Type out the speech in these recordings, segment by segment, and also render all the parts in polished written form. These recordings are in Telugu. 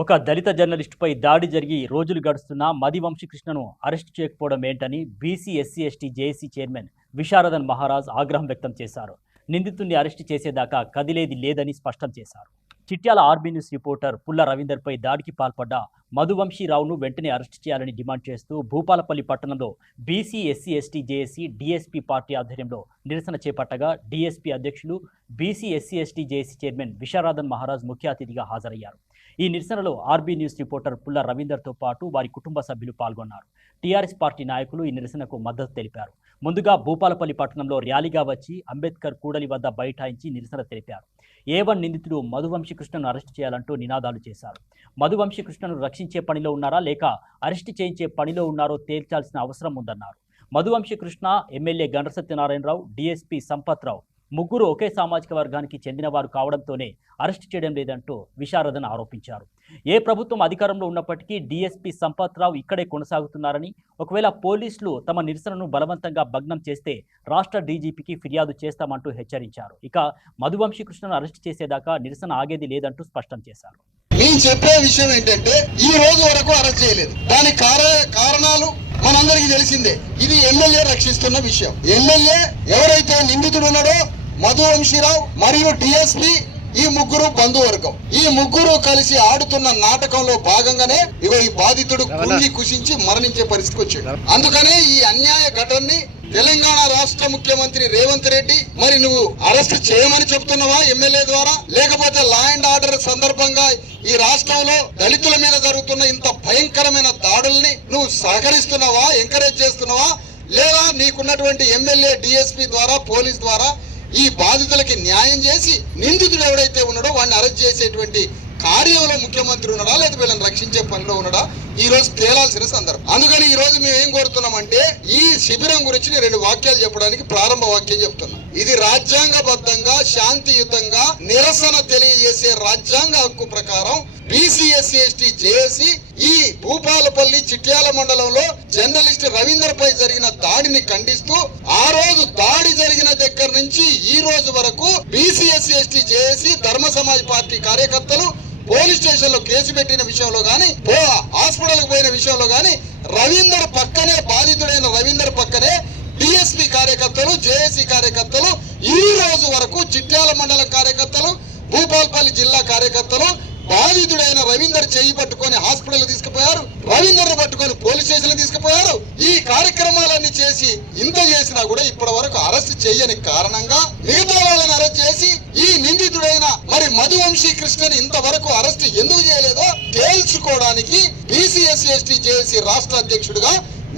ఒక దళిత జర్నలిస్టుపై దాడి జరిగి రోజులు గడుస్తున్నా మది వంశీకృష్ణను అరెస్టు చేయకపోవడం ఏంటని BC SC ST JAC chairman Visharadan Maharaj ఆగ్రహం వ్యక్తం చేశారు. నిందితుడిని అరెస్టు చేసేదాకా కదిలేది లేదని స్పష్టం చేశారు. చిట్యాల ఆర్బీ న్యూస్ రిపోర్టర్ పుల్ల రవీందర్పై దాడికి పాల్పడ్డ మధువంశీరావును వెంటనే అరెస్టు చేయాలని డిమాండ్ చేస్తూ భూపాలపల్లి పట్టణంలో BC SC ST JAC DSP party ఆధ్వర్యంలో నిరసన చేపట్టగా డీఎస్పీ అధ్యక్షులు BC SC ST JAC chairman Visharadan Maharaj ముఖ్య అతిథిగా హాజరయ్యారు. ఈ నిరసనలో ఆర్బీ న్యూస్ రిపోర్టర్ పుల్ల రవీందర్తో పాటు వారి కుటుంబ సభ్యులు పాల్గొన్నారు. టీఆర్ఎస్ పార్టీ నాయకులు ఈ నిరసనకు మద్దతు తెలిపారు. ముందుగా భూపాలపల్లి పట్టణంలో ర్యాలీగా వచ్చి అంబేద్కర్ కూడలి వద్ద బైఠాయించి నిరసన తెలిపారు. ఏవన్ నిందితుడు మధువంశీకృష్ణను అరెస్టు చేయాలంటూ నినాదాలు చేశారు. మధువంశీకృష్ణను రక్షించే పనిలో ఉన్నారా లేక అరెస్టు చేయించే పనిలో ఉన్నారో తేల్చాల్సిన అవసరం ఉందన్నారు. మధువంశీకృష్ణ, ఎమ్మెల్యే గండ్ర సత్యనారాయణరావు, డీఎస్పీ సంపత్రావు ముగ్గురు ఒకే సామాజిక వర్గానికి చెందిన వారు కావడంతోనే అరెస్టు చేయడం లేదంటూ విశారదన్ ఆరోపించారు. ఏ ప్రభుత్వం అధికారంలో ఉన్నప్పటికీ డీఎస్పీ సంపత్రావు ఇక్కడే కొనసాగుతున్నారని, ఒకవేళ పోలీసులు తమ నిరసనను బలవంతంగా భగ్నం చేస్తే రాష్ట్ర డీజీపీకి ఫిర్యాదు చేస్తామంటూ హెచ్చరించారు. ఇక మధువంశీకృష్ణను అరెస్టు చేసేదాకా నిరసన ఆగేది లేదంటూ స్పష్టం చేశారు. నేను చెప్పే విషయం ఏంటంటే ఈ రోజు వరకు అరెస్ట్ చేయలేదు. దానికి కారణాలు మనందరికీ తెలిసిందే. ఇది ఎమ్మెల్యే రక్షిస్తున్న విషయం. ఎమ్మెల్యే ఎవరైతే నిందితుడు ఉన్నాడో మధువంశీరావు మరియు డిఎస్పీ, ఈ ముగ్గురు బంధువర్గం. ఈ ముగ్గురు కలిసి ఆడుతున్న నాటకంలో భాగంగానే ఇగో ఈ బాధితుడు కుంగి కుషించి మరణించే పరిస్థితికి వచ్చాడు. అందుకనే ఈ అన్యాయ ఘటనని తెలంగాణ రాష్ట్ర ముఖ్యమంత్రి రేవంత్ రెడ్డి మరి నువ్వు అరెస్ట్ చేయమని చెప్తున్నావా ఎమ్మెల్యే ద్వారా, లేకపోతే లా అండ్ ఆర్డర్ సందర్భంగా ఈ రాష్ట్రంలో దళితుల మీద జరుగుతున్న ఇంత భయంకరమైన దాడుల్ని నువ్వు సహకరిస్తున్నావా, ఎంకరేజ్ చేస్తున్నావా, లేదా నీకున్నటువంటి ఎమ్మెల్యే డిఎస్పీ ద్వారా పోలీస్ ద్వారా ఈ బాధితులకి న్యాయం చేసి నిందితుడు ఎవడైతే ఉన్నాడో వాడిని అరెస్ట్ చేసేటువంటి కార్యంలో ముఖ్యమంత్రి ఉన్నాడా లేదా వీళ్ళని రక్షించే పనిలో ఉన్నాడా ఈ రోజు తేలాల్సిన సందర్భం. అందుకని ఈ రోజు మేము ఏం కోరుతున్నామంటే ఈ శిబిరం గురించి నేను 2 వాక్యాలు చెప్పడానికి ప్రారంభ వాక్యం చెప్తున్నాను. ఇది రాజ్యాంగబద్ధంగా శాంతియుతంగా నిరసన తెలియజేసే రాజ్యాంగ హక్కు ప్రకారం బీసీ ఎస్సీ ఎస్టీ జేఏసీ ఈ భూపాలపల్లి చిట్యాల మండలంలో జర్నలిస్ట్ రవీందర్ పై జరిగిన దాడిని ఖండిస్తూ ఆ రోజు దాడి జరిగిన దగ్గర నుంచి ఈ రోజు వరకు బీసీ ఎస్సీ ఎస్టీ జేఏసీ ధర్మ సమాజ్ పార్టీ కార్యకర్తలు పోలీస్ స్టేషన్ లో కేసు పెట్టిన విషయంలో గాని, హాస్పిటల్ పోయిన విషయంలో గాని, రవీందర్ పక్కనే బాధితుడైన రవీందర్ పక్కనే డిఎస్పీ కార్యకర్తలు, జేఏసీ కార్యకర్తలు, ఈ రోజు వరకు చిట్యాల మండలం కార్యకర్తలు, భూపాలపల్లి జిల్లా కార్యకర్తలు బాధితుడైన రవీందర్ చెయ్యి పట్టుకొని హాస్పిటల్ తీసుకుపోయారు, రవీందర్ పట్టుకొని పోలీస్ స్టేషన్ తీసుకుపోయారు. ఈ కార్యక్రమాలన్నీ చేసి ఇంత చేసినా కూడా ఇప్పటి వరకు అరెస్ట్ చేయని కారణంగా మిగతా వాళ్ళని అరెస్ట్ చేసి ఈ నిందితుడైన మరి మధువంశీకృష్ణని ఇంతవరకు అరెస్ట్ ఎందుకు చేయలేదో తేల్చుకోవడానికి బీసీ ఎస్సీ ఎస్టీ జేఏసీ రాష్ట్ర అధ్యక్షుడిగా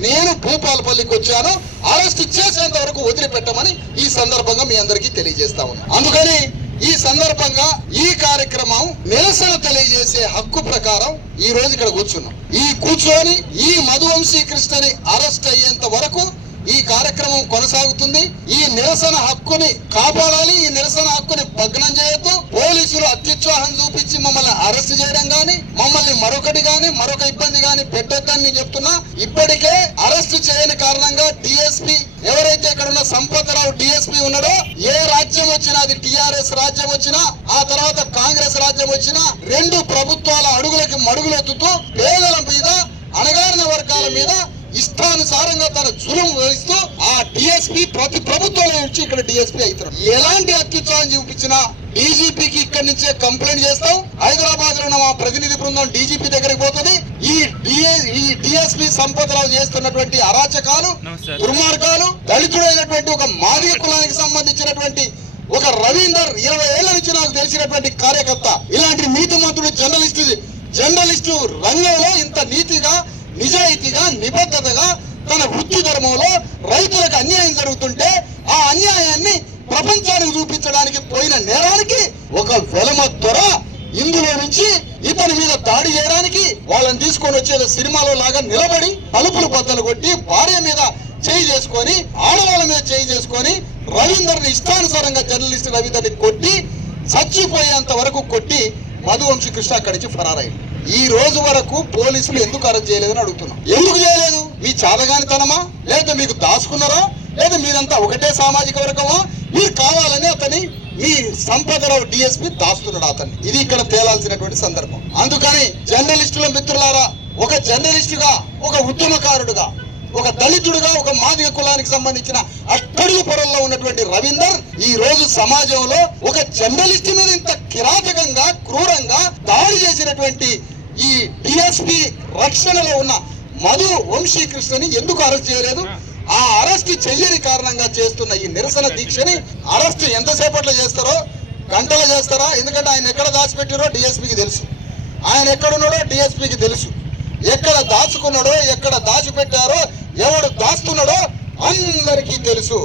నేను భూపాలపల్లికి వచ్చాను. అరెస్ట్ చేసేంత వరకు వదిలిపెట్టమని ఈ సందర్భంగా మీ అందరికీ తెలియజేస్తా ఉన్నాను. అందుకని ఈ సందర్భంగా ఈ కార్యక్రమం నిరసన తెలియజేసే హక్కు ప్రకారం ఈ రోజు ఇక్కడ కూర్చున్నాం. ఈ కూర్చొని ఈ మధువంశీకృష్ణని అరెస్ట్ అయ్యేంత వరకు ఈ కార్యక్రమం కొనసాగుతుంది. ఈ నిరసన హక్కుని కాపాడాలి. ఈ నిరసన హక్కుని భగ్నం చేయొద్దు. పోలీసులు అత్యుత్సాహం చూపించి మమ్మల్ని అరెస్ట్ చేయడం గాని, మమ్మల్ని మరొకటి గాని మరొక ఇబ్బంది గాని పెట్టొద్దని నేను చెప్తున్నా. ఇప్పటికే అరెస్ట్ చేయని కారణంగా డిఎస్పీ ఎవరైతే ఇక్కడ ఉన్న సంపత్రావు డిఎస్పీ ఉన్నాడో, ఏ రాజ్యం వచ్చినా అది టిఆర్ఎస్ రాజ్యం వచ్చినా ఆ తర్వాత కాంగ్రెస్ రాజ్యం వచ్చినా 2 ప్రభుత్వాల అడుగులకి మడుగులెత్తుతూ పేదల మీద అణగారిన వర్గాల మీద ఇష్టానుసారంగా తన జులుం వహిస్తూ ఆ డిఎస్పీ ప్రతి ప్రభుత్వంలో వచ్చి ఇక్కడ డిఎస్పీ అవుతారు. ఎలాంటి అత్యుత్సాహం చూపించినా డీజీపీకి ఇక్కడి నుంచే కంప్లైంట్ చేస్తాం. హైదరాబాద్ లో ఉన్న మా ప్రతినిధి బృందం డీజీపీ దగ్గరికి పోతుంది. ఈ డిఎస్పీ సంపత్రావు చేస్తున్నటువంటి అరాచకాలు, దుర్మార్గాలు, దళితుడైనటువంటి ఒక మాదిగ కులానికి సంబంధించినటువంటి ఒక రవీందర్ 20 ఏళ్ల నుంచి నాకు తెలిసినటువంటి కార్యకర్త, ఇలాంటి నీతిమంతుడు జర్నలిస్టు రంగంలో ఇంత నీతిగా నిజాయితీగా నిబద్ధతగా తన వృత్తి ధర్మంలో రైతులకు అన్యాయం జరుగుతుంటే ఆ అన్యాయాన్ని ప్రపంచానికి చూపించడానికి పోయిన నేరానికి ఒక వెలమ దొర ఇందులో నుంచి ఇతని మీద దాడి చేయడానికి వాళ్ళని తీసుకొని వచ్చేది సినిమాలో లాగా నిలబడి తలుపులు బద్దలు కొట్టి భార్య మీద చేయి చేసుకొని ఆడవాళ్ళ మీద చేయి చేసుకొని రవీందర్ని ఇష్టానుసారంగా జర్నలిస్ట్ రవీందర్ని కొట్టి చచ్చిపోయేంత వరకు కొట్టి మధువంశీకృష్ణ అక్కడి నుంచి ఫరారయ్యాడు. ఈ రోజు వరకు పోలీసులు ఎందుకు అరెస్ట్ చేయలేదని అడుగుతున్నాం. ఎందుకు చేయలేదు? మీ చాదగానితనమా, లేదా మీకు దాచుకున్నారా, లేదా మీరంతా ఒకటే సామాజిక వర్గమా? మీరు కావాలని అతని మీ సంపదరావు డిఎస్పీ దాస్తున్నాడు అతన్ని. ఇది ఇక్కడ తేలాల్సినటువంటి సందర్భం. అందుకని జర్నలిస్టుల మిత్రులారా, ఒక జర్నలిస్టుగా, ఒక ఉద్యమకారుడుగా, ఒక దళితుడుగా, ఒక మాదిగ కులానికి సంబంధించిన అట్టడుగు పొరల్లో ఉన్నటువంటి రవీందర్ ఈ రోజు సమాజంలో ఒక జర్నలిస్ట్ మీద ఇంత కిరాతకంగా, క్రూరంగా దాడి చేసినటువంటి ఈ డిఎస్పీ రక్షణలో ఉన్న మధు వంశీకృష్ణని ఎందుకు అరెస్ట్ చేయలేదు? ఆ అరెస్ట్ చెయ్యని కారణంగా చేస్తున్న ఈ నిరసన దీక్షని అరెస్ట్ ఎంతసేపట్లో చేస్తారో, గంటలు చేస్తారా? ఎందుకంటే ఆయన ఎక్కడ దాచిపెట్టారో డిఎస్పీకి తెలుసు, ఆయన ఎక్కడున్నాడో డిఎస్పీకి తెలుసు, ఎక్కడ దాచుకున్నాడో, ఎక్కడ దాచిపెట్టారో, ఎవడు దాస్తున్నాడో అందరికీ తెలుసు,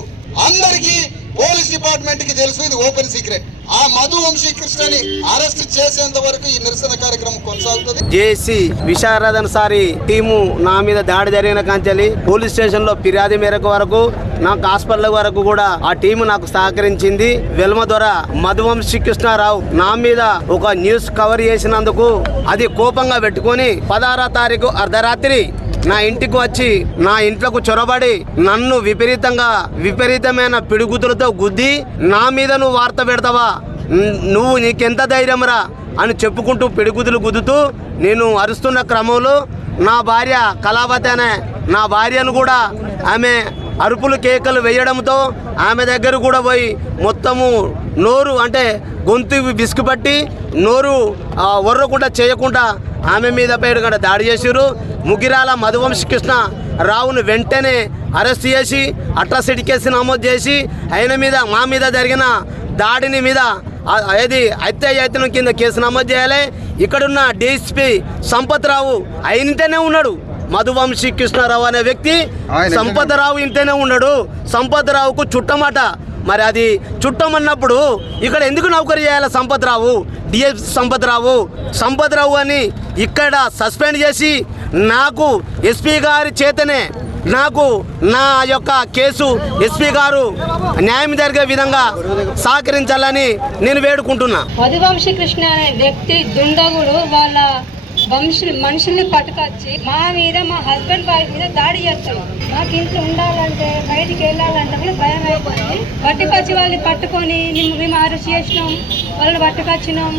అందరికీ పోలీస్ డిపార్ట్మెంట్ కి తెలుసు. ఇది ఓపెన్ సీక్రెట్. ఆ మధు వంశీకృష్ణని అరెస్ట్ చేసేంత వరకు ఈ నిరసన కార్యక్రమం కొనసాగుతుంది. జేఏసీ విశారదన్ సారి టీము నా మీద దాడి జరిగిన కాంచెలి పోలీస్ స్టేషన్ లో ఫిర్యాదు మేరకు వరకు నాకు హాస్పిటల్ వరకు కూడా ఆ టీము నాకు సహకరించింది. వెల్మ ద్వారా మధు వంశీకృష్ణారావు నా మీద ఒక న్యూస్ కవర్ చేసినందుకు అది కోపంగా పెట్టుకొని 16వ తారీఖు అర్ధరాత్రి నా ఇంటికి వచ్చి నా ఇంట్లోకి చొరబడి నన్ను విపరీతమైన పిడుగుతులతో గుద్ది నా మీద నువ్వు వార్త పెడతావా, నువ్వు నీకెంత ధైర్యంరా అని చెప్పుకుంటూ పిడుగుతులు గుద్దుతూ నేను అరుస్తున్న క్రమంలో నా భార్య కళావతి అనే నా భార్యను కూడా ఆమె అరుపులు కేకలు వేయడంతో ఆమె దగ్గర కూడా పోయి మొత్తము నోరు అంటే గొంతు బిసుకుపట్టి నోరు ఒర్రకుండా చేయకుండా ఆమె మీద పేరుగా దాడి చేసిరు. ముగిరాల మధు వంశీకృష్ణ రావును వెంటనే అరెస్ట్ చేసి అట్రాసిటీ కేసు నమోదు చేసి ఆయన మీద మా మీద జరిగిన దాడిని మీద ఏది హత్యాయత్నం కింద కేసు నమోదు చేయాలి. ఇక్కడున్న డిఎస్పీ సంపత్రావు ఆయనతోనే ఉన్నాడు. మధు వంశీకృష్ణారావు అనే వ్యక్తి సంపత్రావు ఇంటనే ఉన్నాడు. సంపత్రావుకు చుట్టమట. మరి అది చుట్టం అన్నప్పుడు ఇక్కడ ఎందుకు నౌకరీ చేయాలి సంపత్రావు? డిఎస్ సంపత్రావు అని ఇక్కడ సస్పెండ్ చేసి నాకు ఎస్పీ గారి చేతనే నాకు నా యొక్క కేసు ఎస్పీ గారు న్యాయం జరిగే విధంగా సహకరించాలని నేను వేడుకుంటున్నా. మధు వంశీకృష్ణ అనే వ్యక్తి దుండగుడు వాళ్ళ మనుషుల్ని పట్టుకొచ్చి మా మీద, మా హస్బెండ్ వైఫ్ మీద దాడి చేస్తాడు. మాకు ఇంట్లో ఉండాలంటే, బయటికి వెళ్ళాలంటే కూడా భయం అయిపోయింది. పట్టుకొచ్చి వాళ్ళని పట్టుకొని మేము అరెస్ట్ చేసినాం, వాళ్ళని పట్టుకొచ్చినాం,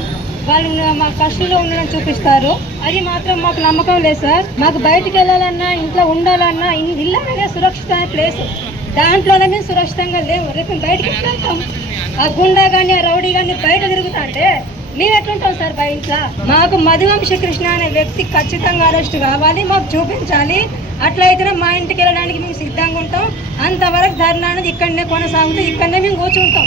వాళ్ళు మా కష్టంలో ఉండడం చూపిస్తారు. అది మాత్రం మాకు నమ్మకం లేదు సార్. మాకు బయటికి వెళ్ళాలన్నా, ఇంట్లో ఉండాలన్నా, ఇల్లు అనేది సురక్షితమైన ప్లేస్, దాంట్లోనే మేము సురక్షితంగా లేవు. రేపు బయటికి వెళ్తాం, ఆ గుండా కానీ ఆ రౌడీ కానీ బయట తిరుగుతా అంటే మేము ఎట్లుంటాం సార్ బయట? మాకు మధు వంశీకృష్ణ అనే వ్యక్తి ఖచ్చితంగా అరెస్ట్ కావాలి, మాకు చూపించాలి. అట్లయితేనే మా ఇంటికి వెళ్ళడానికి మేము సిద్ధంగా ఉంటాం. అంతవరకు ధర్నా అనేది ఇక్కడనే కొనసాగుతూ ఇక్కడనే మేము కూర్చుంటాం.